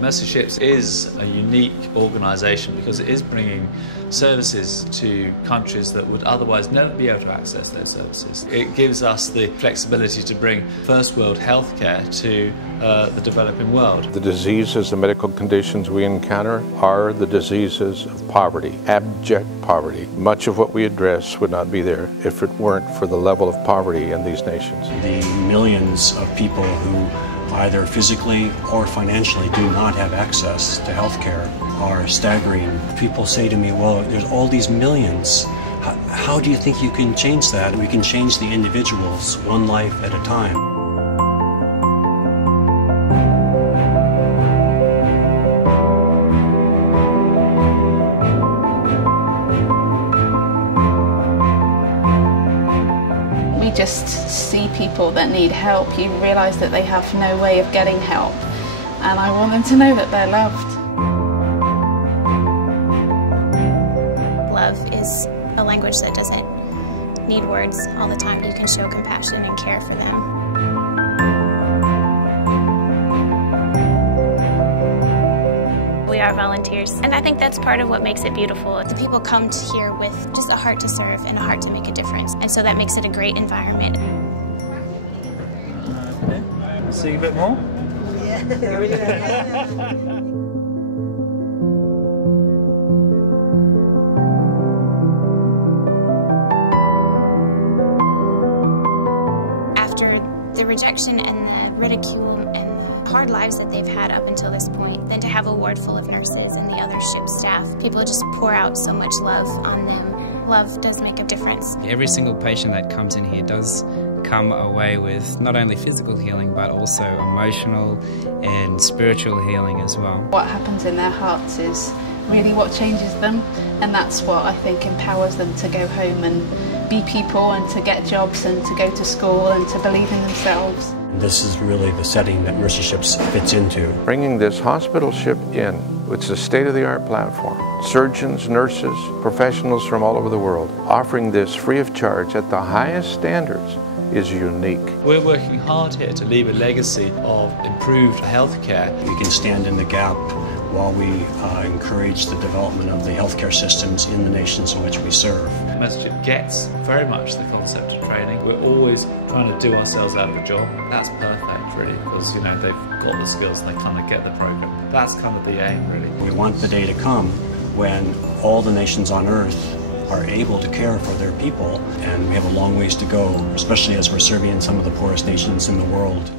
Mercy Ships is a unique organisation because it is bringing services to countries that would otherwise never be able to access those services. It gives us the flexibility to bring first world healthcare to the developing world. The diseases, the medical conditions we encounter are the diseases of poverty, abject poverty. Much of what we address would not be there if it weren't for the level of poverty in these nations. The millions of people who either physically or financially do not have access to health care are staggering. People say to me, well, there's all these millions. How do you think you can change that? We can change the individuals one life at a time. We just see people that need help. You realise that they have no way of getting help, and I want them to know that they're loved. Love is a language that doesn't need words all the time. You can show compassion and care for them. We are volunteers, and I think that's part of what makes it beautiful. The people come here with just a heart to serve and a heart to make a difference, and so that makes it a great environment. See a bit more? After the rejection and the ridicule and the hard lives that they've had up until this point, then to have a ward full of nurses and the other ship staff, people just pour out so much love on them. Love does make a difference. Every single patient that comes in here does come away with not only physical healing but also emotional and spiritual healing as well. What happens in their hearts is really what changes them, and that's what I think empowers them to go home and be people and to get jobs and to go to school and to believe in themselves. This is really the setting that Mercy Ships fits into. Bringing this hospital ship in, which is a state-of-the-art platform, surgeons, nurses, professionals from all over the world, offering this free of charge at the highest standards is unique. We're working hard here to leave a legacy of improved healthcare. We can stand in the gap while we encourage the development of the healthcare systems in the nations in which we serve. Mercy Ship gets very much the concept of training. We're always trying to do ourselves out of a job. That's perfect, really, because they've got the skills and they kind of get the program. That's kind of the aim, really. We want the day to come when all the nations on earth are able to care for their people, and we have a long ways to go, especially as we're serving some of the poorest nations in the world.